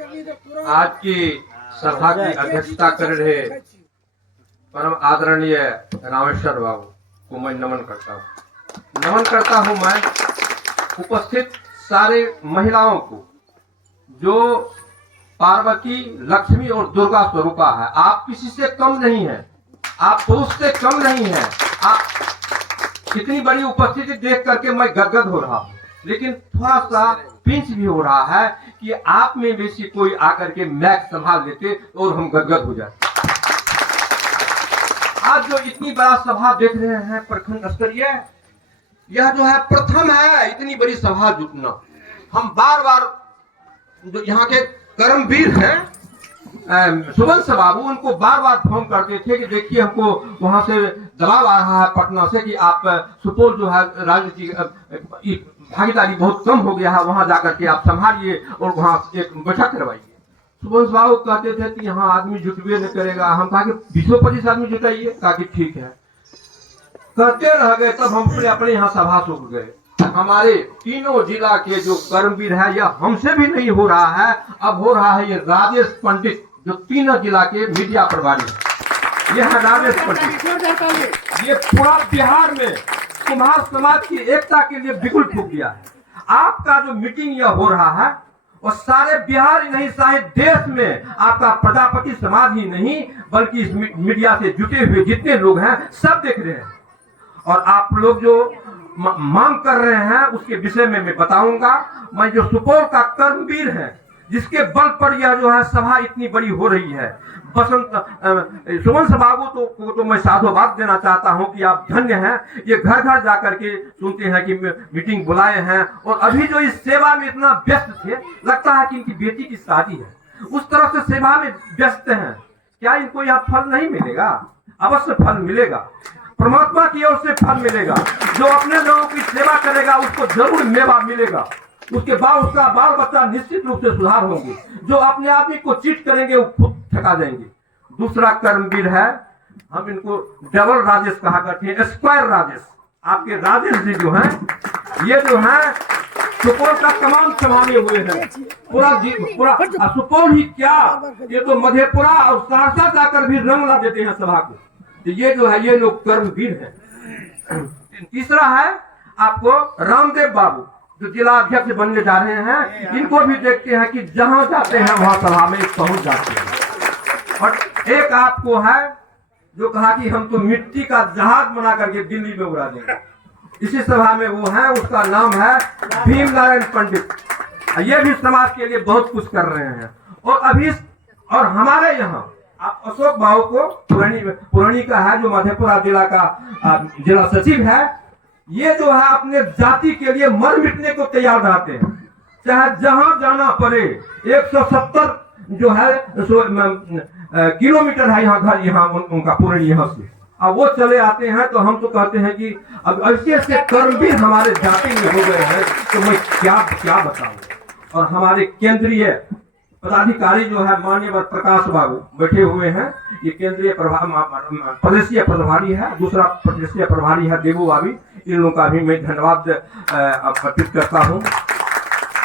आज की सभा की अध्यक्षता कर रहे परम आदरणीय रामेश्वर बाबू को मैं नमन करता हूँ मैं उपस्थित सारे महिलाओं को जो पार्वती, लक्ष्मी और दुर्गा स्वरूपा है। आप किसी से कम नहीं है, आप पुरुष से कम नहीं है। आप इतनी बड़ी उपस्थिति देख करके मैं गदगद हो रहा हूँ, लेकिन थोड़ा सा पिंच भी हो रहा है कि आप में भी से कोई आकर के मैक संभाल लेते और हम गदगद हो जाते। आज जो इतनी बड़ा सभा देख रहे हैं प्रखंड स्तरीय, यह जो है प्रथम है इतनी बड़ी सभा जुटना। हम बार बार जो यहाँ के कर्मवीर हैं सुवंश बाबू, उनको बार बार फोन करते थे कि देखिए हमको वहां से दबाव आ रहा है पटना से कि आप सुपौल जो है राजनीति भागीदारी बहुत कम हो गया है, वहां जाकर के आप संभालिए और वहां एक बैठक करवाइए। सुवंश बाबू कहते थे कि यहाँ आदमी जुटवे नहीं करेगा। हम कहा कि 20-25 आदमी जुटाइए, कहा कि ठीक है। करते रह गए, तब हम अपने यहाँ सभा सूख गए। हमारे तीनों जिला के जो कर्मवीर है, यह हमसे भी नहीं हो रहा है, अब हो रहा है ये राजेश पंडित जो तीनों जिला के मीडिया प्रभारी है। यह है राजेश पंडित। ये पूरा बिहार में कुम्हार समाज की एकता के लिए बिगुल फूंक दिया है। आपका जो मीटिंग यह हो रहा है और सारे बिहार ही नहीं सारे देश में आपका प्रजापति समाज ही नहीं बल्कि इस मीडिया से जुटे हुए जितने लोग हैं सब देख रहे हैं। और आप लोग जो मांग कर रहे हैं उसके विषय में मैं बताऊंगा। मैं जो सुपौल का कर्मवीर है, जिसके बल पर यह जो है सभा इतनी बड़ी हो रही है, सुवंश बाबू तो मैं साधुवाद देना चाहता हूं कि आप धन्य हैं। ये घर घर जाकर के सुनते हैं कि मीटिंग बुलाए हैं और अभी जो इस सेवा में इतना व्यस्त थे, लगता है कि इनकी बेटी की शादी है, उस तरह से सेवा में व्यस्त हैं। क्या इनको यह फल नहीं मिलेगा? अवश्य फल मिलेगा, परमात्मा की ओर से फल मिलेगा। जो अपने लोगों की सेवा करेगा उसको जरूर मेवा मिलेगा, उसके बाद उसका बाल बच्चा निश्चित रूप से सुधार होंगे। जो अपने आदमी को चीट करेंगे वो खुद ठगा जाएंगे। दूसरा कर्मवीर है, हम इनको डबल राजेश कहा करते हैं, स्क्वायर राजेश। आपके राजेश जी जो हैं, ये जो है सुपौल का कमान संभाले हुए हैं। पूरा सुपौल ही क्या, ये तो मधेपुरा और सहरसा जाकर भी रंग ला देते हैं सभा को। तो ये जो है ये लोग कर्मवीर हैं। तीसरा है आपको रामदेव बाबू जो जिला अध्यक्ष बनने जा रहे हैं। इनको भी देखते हैं कि जहां जाते हैं वहां सभा में पहुंच जाते हैं। और एक आपको है जो कहा कि हम तो मिट्टी का जहाज बना करके दिल्ली में उड़ा देंगे। इसी सभा में वो है, उसका नाम है भीम नारायण पंडित। ये भी समाज के लिए बहुत कुछ कर रहे हैं। और हमारे यहाँ आप अशोक बाबू को पुरानी का है जो मधेपुरा जिला का जिला सचिव है। ये जो है अपने जाति के लिए मर मिटने को तैयार रहते हैं, चाहे जहां जाना पड़े। 170 जो है किलोमीटर है यहाँ घर, यहाँ उनका पुरानी यहाँ से। अब वो चले आते हैं तो हम तो कहते हैं कि अब ऐसे कर्म भी हमारे जाति में हो गए हैं तो मैं क्या बताऊं। और हमारे केंद्रीय पदाधिकारी जो है माननीय प्रकाश बाबू बैठे हुए हैं, ये केंद्रीय प्रदेशीय प्रभारी है। दूसरा प्रदेशीय प्रभारी है देवू बाबी। इन लोगों का भी मैं धन्यवाद अर्पित करता हूं।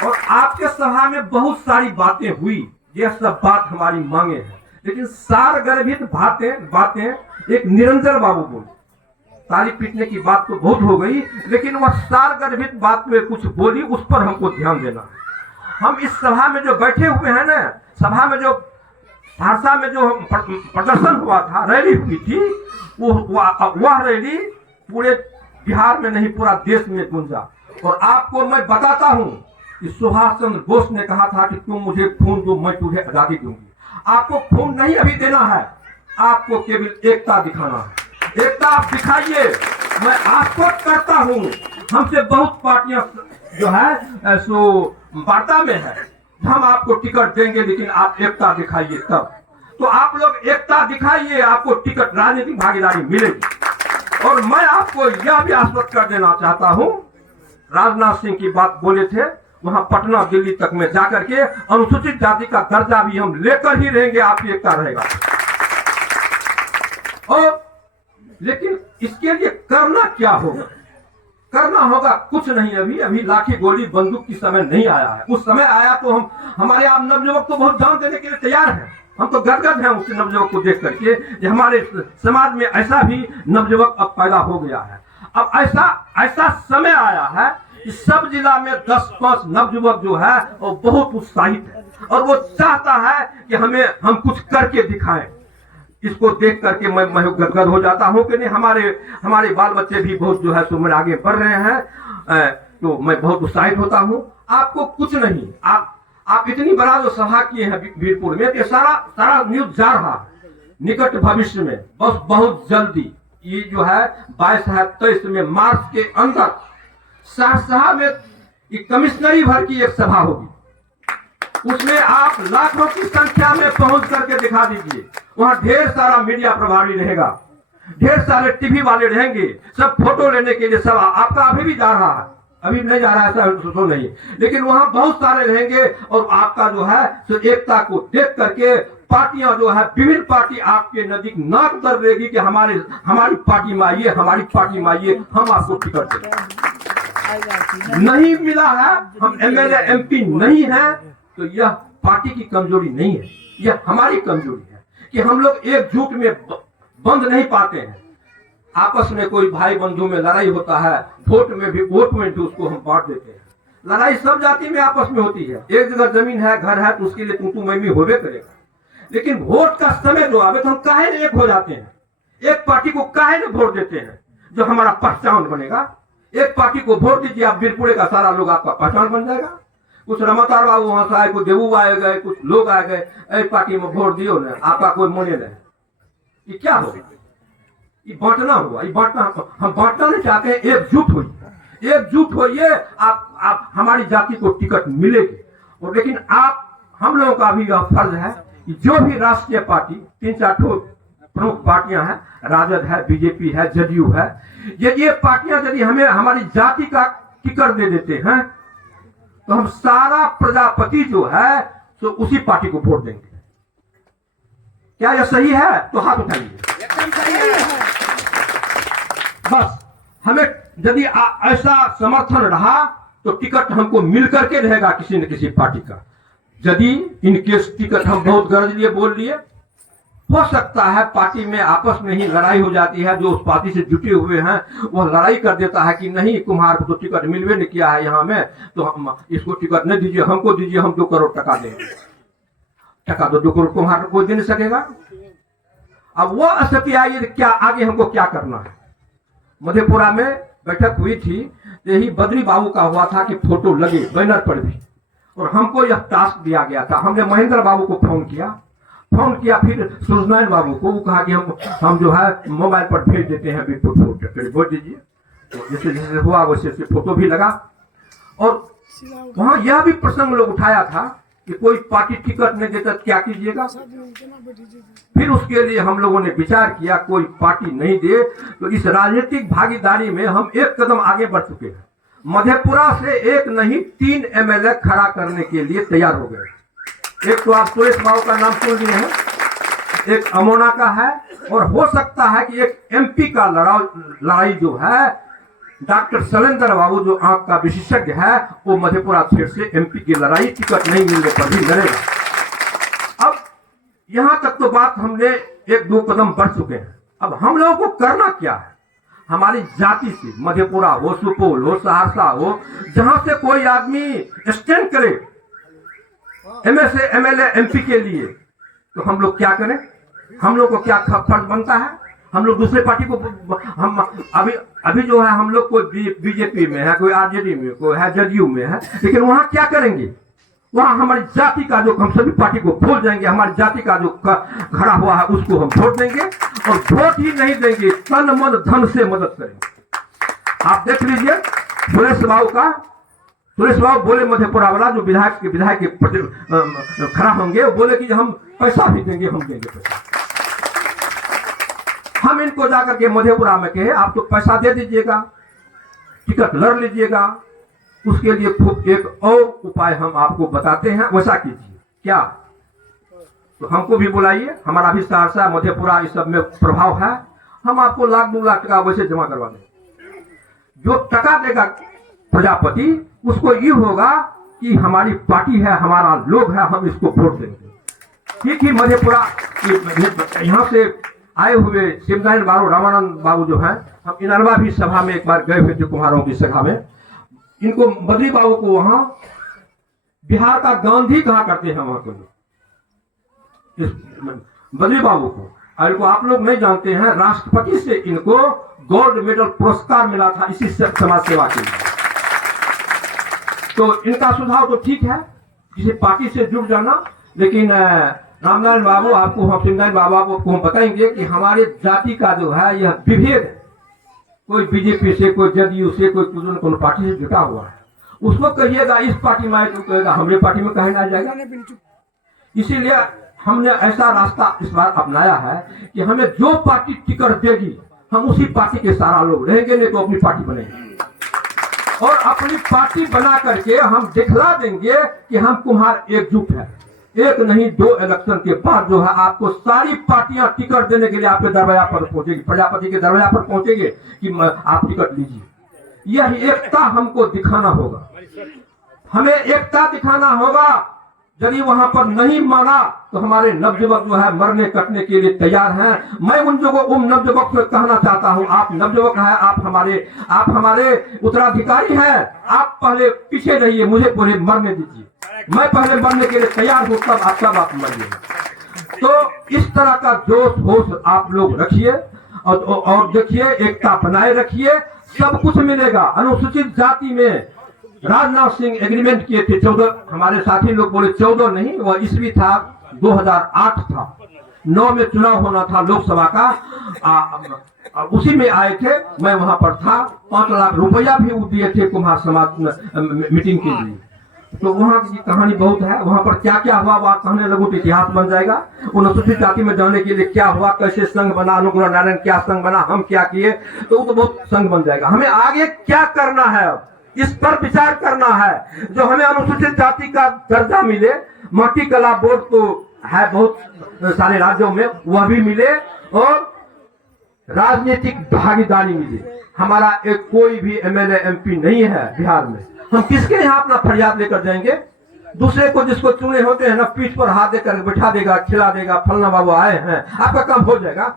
और आपके सभा में बहुत सारी बातें हुई, ये सब बात हमारी मांगे हैं, लेकिन सार गर्भित बातें एक निरंजन बाबू बोले। ताली पीटने की बात तो बहुत हो गई, लेकिन वह सार गर्भित बात में कुछ बोली, उस पर हमको ध्यान देना है। हम इस सभा में जो बैठे हुए हैं ना, सभा में जो सहरसा में जो प्रदर्शन हुआ था, रैली हुई थी, वह रैली पूरे बिहार में नहीं पूरा देश में गूंजा। और आपको मैं बताता हूं कि सुभाष चंद्र बोस ने कहा था कि तुम मुझे खून दो मैं तुझे आजादी दूंगी। आपको खून नहीं अभी देना है, आपको केवल एकता दिखाना है। एकता आप दिखाइए। मैं आश्वस्त करता हूं, हमसे बहुत पार्टियां जो है सो वार्ता में है, हम आपको टिकट देंगे, लेकिन आप एकता दिखाइए तब। तो आप लोग एकता दिखाइए, आपको टिकट राजनीतिक भागीदारी मिलेगी। और मैं आपको यह भी आश्वस्त कर देना चाहता हूं, राजनाथ सिंह की बात बोले थे, वहां पटना दिल्ली तक में जाकर के अनुसूचित जाति का दर्जा भी हम लेकर ही रहेंगे, आपकी एकता रहेगा। और लेकिन इसके लिए करना क्या होगा? करना होगा कुछ नहीं। अभी अभी लाठी गोली बंदूक की समय नहीं आया है। उस समय आया तो हम हमारे आप नवयुवक तो बहुत जान देने के लिए तैयार हैं। हम तो गदगद हैं उस नवयुवक को देख करके कि हमारे समाज में ऐसा भी नवयुवक अब पैदा हो गया है। अब ऐसा ऐसा समय आया है कि सब जिला में 10-5 नवयुवक जो है वो बहुत उत्साहित है और वो चाहता है कि हम कुछ करके दिखाएं। इसको देख करके मैं गदगद हो जाता हूं कि नहीं, हमारे बाल बच्चे भी बहुत जो है सो मेरे आगे बढ़ रहे हैं, तो मैं बहुत उत्साहित होता हूं। आपको कुछ नहीं, आप इतनी बड़ा जो सभा किए हैं वीरपुर में, सारा न्यूज जा रहा है निकट भविष्य में, बस बहुत जल्दी ये जो है 22-23 में मार्च के अंदर सहरसा में कमिश्नरी भर की एक सभा होगी। उसमें आप लाखों की संख्या में पहुंच करके दिखा दीजिए। वहां ढेर सारा मीडिया प्रभारी रहेगा, ढेर सारे टीवी वाले रहेंगे, सब फोटो लेने के लिए। सब आपका अभी भी जा रहा है, अभी नहीं जा रहा है ऐसा तो नहीं, लेकिन वहां बहुत सारे रहेंगे और आपका जो है सो एकता को देख करके पार्टियां जो है विभिन्न पार्टी आपके नजदीक नाक दर देगी कि हमारी पार्टी में आइए, हमारी पार्टी में आइए, हम आपको टिकट देंगे। नहीं मिला है, हम एमएलए एमपी नहीं है, तो यह पार्टी की कमजोरी नहीं है, यह हमारी कमजोरी है कि हम लोग एकजुट में बंद नहीं पाते हैं। आपस में कोई भाई बंधु में लड़ाई होता है, वोट में भी उसको हम बांट देते हैं। लड़ाई सब जाति में आपस में होती है। एक जगह जमीन है, घर है, तो उसके लिए तू मैं होबे करेगा। लेकिन वोट का समय जो आवे तो हम काहे न एक हो जाते हैं, एक पार्टी को काहे न वोट देते हैं जो हमारा पहचान बनेगा। एक पार्टी को वोट दीजिए, आप वीरपुरे का सारा लोग आपका पहचान बन जाएगा। कुछ रमतार बाबू वहां से आए, कुछ देवू आए गए, कुछ लोग आ गए, एक पार्टी में वोट दियो ना, आपका कोई मोने नहीं। ये क्या होगा? ये बांटना हुआ, ये बांटना हम बांटना नहीं चाहते हैं। एकजुट होइए, आप हमारी जाति को टिकट मिलेगी। और लेकिन हम लोगों का भी यह फर्ज है कि जो भी राष्ट्रीय पार्टी 3-4 प्रमुख पार्टियां हैं, राजद है, बीजेपी है, जदयू है, ये पार्टियां यदि हमें हमारी जाति का टिकट दे देते हैं तो हम सारा प्रजापति जो है तो उसी पार्टी को वोट देंगे। क्या यह सही है? तो हाथ उठाइए। एकदम सही है। बस हमें यदि ऐसा समर्थन रहा तो टिकट हमको मिल करके रहेगा किसी न किसी पार्टी का। यदि इनकेस टिकट हम बहुत गरज लिए बोल लिए, हो सकता है पार्टी में आपस में ही लड़ाई हो जाती है। जो उस पार्टी से जुटे हुए हैं वह लड़ाई कर देता है कि नहीं, कुम्हार को तो टिकट मिलवे नहीं किया है यहाँ में, तो हम इसको टिकट नहीं दीजिए, हमको दीजिए, हम 2 करोड़ टका देंगे। टका तो 2 करोड़ कुम्हार को कोई दे नहीं सकेगा। अब वो स्थिति आई, क्या आगे हमको क्या करना है? मधेपुरा में बैठक हुई थी, यही बद्री बाबू का हुआ था कि फोटो लगे बैनर पर भी, और हमको यह टास्क दिया गया था। हमने महेंद्र बाबू को फोन किया, फिर सूरजनारायण बाबू को, वो कहा कि हम जो है मोबाइल पर भेज देते हैं, अभी फोटो भेज दीजिए। तो जैसे जैसे हुआ वैसे फोटो भी लगा। और वहां यह भी प्रसंग लोग उठाया था कि कोई पार्टी टिकट नहीं देता क्या कीजिएगा। फिर उसके लिए हम लोगों ने विचार किया, कोई पार्टी नहीं दे तो इस राजनीतिक भागीदारी में हम एक कदम आगे बढ़ चुके हैं। मधेपुरा से 1 नहीं 3 एमएलए खड़ा करने के लिए तैयार हो गए। एक तो आप सुरेश बाबू का नाम सुन लिए हैं, एक अमोना का है, और हो सकता है कि एक एमपी का लड़ाई जो है डॉक्टर शैलेंद्र बाबू जो आंख का विशेषज्ञ है, वो मधेपुरा क्षेत्र से एमपी की लड़ाई टिकट नहीं मिलने पर भी लड़ेगा। अब यहां तक तो बात हमने 1-2 कदम बढ़ चुके हैं। अब हम लोगों को करना क्या है? हमारी जाति से मधेपुरा हो, सुपौल हो, सहरसा हो, जहां से कोई आदमी स्टैंड करे एमएलए एमपी के लिए, तो हम लोग क्या करें? हम लोग को क्या फर्ज बनता है? हम लोग दूसरे पार्टी को, हम अभी जो है हम लोग कोई बीजेपी में है, कोई आरजेडी में, कोई है जदयू में है, लेकिन वहां क्या करेंगे? वहां हमारी जाति का जो, हम सभी पार्टी को भूल जाएंगे, हमारी जाति का जो खड़ा हुआ है उसको हम वोट देंगे, और वोट ही नहीं देंगे, तन मन धन से मदद करेंगे। आप देख लीजिए सुरेश बाबू बोले, मधेपुरा वाला जो विधायक के खड़ा होंगे, वो बोले कि हम पैसा भी देंगे, हम देंगे पैसा। हम इनको जाकर के मधेपुरा में कहे, आप तो पैसा दे दीजिएगा, टिकट लड़ लीजिएगा, उसके लिए खूब एक और उपाय हम आपको बताते हैं, वैसा कीजिए। क्या? तो हमको भी बुलाइए, हमारा भी सहरसा मधेपुरा इस सब में प्रभाव है, हम आपको 1 लाख 2 लाख टका वैसे जमा करवा देंगे। जो टका देगा प्रजापति उसको ये होगा कि हमारी पार्टी है, हमारा लोग है, हम इसको वोट देंगे। ठीक ही मधेपुरा यहाँ से आए हुए शिवनारायण बाबू, रामानंद बाबू जो हैं, हम इनरवा भी सभा में एक बार गए हुए थे, कुम्हारों की सभा में। इनको बद्री बाबू को वहां बिहार का गांधी कहा करते हैं वहां को, बद्री बाबू को। और इनको आप लोग नहीं जानते हैं, राष्ट्रपति से इनको गोल्ड मेडल पुरस्कार मिला था इसी समाज सेवा के लिए। तो इनका सुझाव तो ठीक है किसी पार्टी से जुड़ जाना, लेकिन रामनारायण बाबू आपको, हम शिवनारायण बाबा को हम बताएंगे कि हमारे जाति का जो है यह विभेद है। कोई बीजेपी से, कोई जदयू से, कोई कोनो पार्टी से जुटा हुआ है, उसको कहिएगा इस पार्टी में आए तो कहेगा हमारे पार्टी में कहीं ना जाएगा। इसीलिए हमने ऐसा रास्ता इस बार अपनाया है कि हमें जो पार्टी टिकट देगी हम उसी पार्टी के सारा लोग रहेंगे, नहीं तो अपनी पार्टी बनेंगे और अपनी पार्टी बना करके हम दिखला देंगे कि हम कुम्हार एकजुट है। एक नहीं, 2 इलेक्शन के बाद जो है आपको सारी पार्टियां टिकट देने के लिए आपके दरवाजा पर पहुंचेगी, प्रजापति के दरवाजा पर पहुंचेंगे कि आप टिकट लीजिए। यह एकता हमको दिखाना होगा, हमें एकता दिखाना होगा। यदि वहां पर नहीं माना तो हमारे नवयुवक जो है मरने कटने के लिए तैयार हैं। मैं उन नवयुवक से कहना चाहता हूं, आप नवयुवक हैं, आप हमारे उत्तराधिकारी हैं, आप पहले पीछे रहिए, मुझे पहले मरने दीजिए, मैं पहले मरने के लिए तैयार हूं, तब आप मरिए। तो इस तरह का जोश होश आप लोग रखिए और देखिए, एकता बनाए रखिए, सब कुछ मिलेगा। अनुसूचित जाति में राजनाथ सिंह एग्रीमेंट किए थे 14, हमारे साथी लोग बोले 14 नहीं, वह ईस्वी था 2008 था, 9 में चुनाव होना था लोकसभा का, उसी में आए थे, मैं वहां पर था। 5 लाख रुपया भी दिए थे कुम्हार समाज मीटिंग के लिए। तो वहां की कहानी बहुत है, वहां पर क्या क्या हुआ वह कहने लगूं तो इतिहास बन जाएगा। अनुसूचित जाति में जाने के लिए क्या हुआ, कैसे संघ बना, अनुग्रह नारायण क्या संघ बना, हम क्या किए, तो वो तो बहुत संघ बन जाएगा। हमें आगे क्या करना है, इस पर विचार करना है। जो हमें अनुसूचित जाति का दर्जा मिले, माटी कला बोर्ड तो है बहुत सारे राज्यों में, वह भी मिले और राजनीतिक भागीदारी मिले। हमारा एक कोई भी एमएलए एमपी नहीं है बिहार में, हम किसके यहाँ अपना फरियाद लेकर जाएंगे? दूसरे को जिसको चुने होते हैं ना, पीठ पर हाथ देकर बैठा देगा, खिला देगा, फलना बाबू आए हैं, आपका काम हो जाएगा।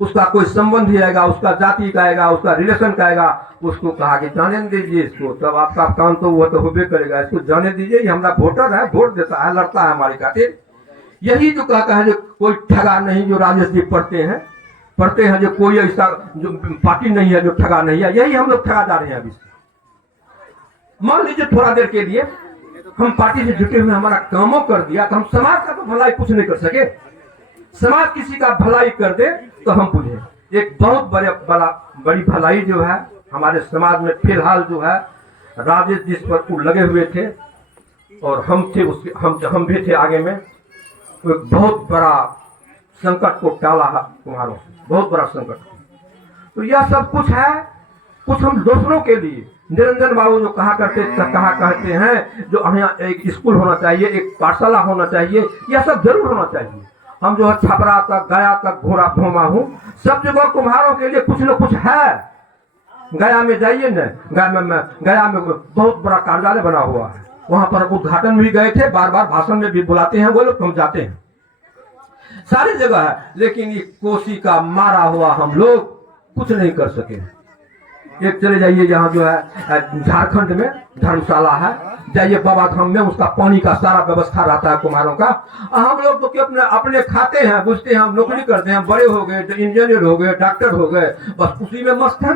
उसका कोई संबंधी आएगा, उसका जाति का आएगा, उसका रिलेशन का आएगा, उसको कहा कि जाने दीजिए इसको, तब आपका काम तो वो तो होबे करेगा, इसको जाने दीजिए, ये हमारा वोटर है, वोट देता है, लड़ता है हमारी खातिर। यही जो कहता है जो कोई ठगा नहीं, जो राजेश जी पढ़ते हैं जो कोई ऐसा जो पार्टी नहीं है जो ठगा नहीं है, यही हम लोग ठगा जा रहे हैं अभी। मान लीजिए थोड़ा देर के लिए हम पार्टी से जुटे हुए हमारा कामों कर दिया, तो हम समाज का तो भलाई कुछ नहीं कर सके। समाज किसी का भलाई कर दे तो हम पूछे। एक बहुत बड़ी भलाई जो है हमारे समाज में फिलहाल जो है, राजेश जिस पर लगे हुए थे और हम थे, उसके हम भी थे आगे में, तो एक बहुत बड़ा संकट को टाला है तुम्हारों से, बहुत बड़ा संकट। तो यह सब कुछ है, कुछ हम दूसरों के लिए। निरंजन बाबू जो कहा कहते हैं जो यहाँ एक स्कूल होना चाहिए, एक पाठशाला होना चाहिए, यह सब जरूर होना चाहिए। हम जो है छपरा तक, गया तक घूमा हूँ, सब जगह कुम्हारों के लिए कुछ न कुछ है। गया में जाइए न, गया में बहुत बड़ा कार्यालय बना हुआ है, वहां पर उद्घाटन भी गए थे, बार बार भाषण में भी बुलाते हैं वो लोग, हम जाते हैं, सारी जगह है। लेकिन ये कोसी का मारा हुआ हम लोग कुछ नहीं कर सके। एक चले जाइए यहाँ जो है झारखंड में धर्मशाला है, जाइए बाबा धाम में, उसका पानी का सारा व्यवस्था रहता है कुम्हारों का। हम लोग तो अपने खाते हैं, बुझते हैं, हम नौकरी करते हैं, बड़े हो गए, इंजीनियर हो गए, डॉक्टर हो गए, बस उसी में मस्त है।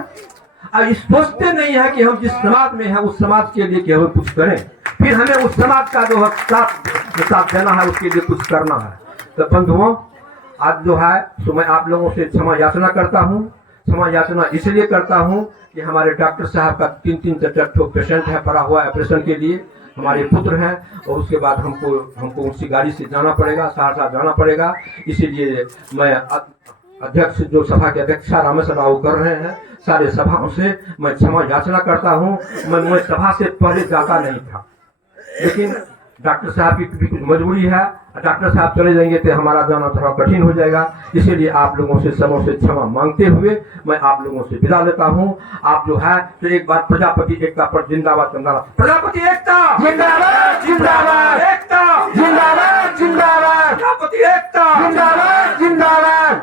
अब सोचते नहीं है कि हम जिस समाज में है उस समाज के लिए केवल कुछ करें, फिर हमें उस समाज का जो साथ देना है, उसके लिए कुछ करना है। तो बंधुओं, आज जो है तो मैं आप लोगों से क्षमा याचना करता हूँ। क्षमा याचना इसलिए करता हूँ कि हमारे डॉक्टर साहब का 3-3 4 पेशेंट है पड़ा हुआ ऑपरेशन के लिए, हमारे पुत्र हैं, और उसके बाद हमको उसी गाड़ी से जाना पड़ेगा, सहरसा जाना पड़ेगा। इसीलिए मैं अध्यक्ष जो सभा के अध्यक्ष रामेश्वर राव कर रहे हैं, सारे सभाओं से मैं क्षमा याचना करता हूँ। मैं सभा से पहले जाता नहीं था, लेकिन डॉक्टर साहब की भी कुछ मजबूरी है, डॉक्टर साहब चले जाएंगे तो हमारा जाना थोड़ा कठिन हो जाएगा। इसीलिए आप लोगों से समों से क्षमा मांगते हुए मैं आप लोगों से विदा लेता हूं। आप जो है तो एक बार प्रजापति एकता पर जिंदाबाद करना। प्रजापति एकता जिंदाबाद जिंदाबाद एकता जिंदाबाद जिंदाबाद प्रजापति एकता जिंदाबाद जिंदाबाद।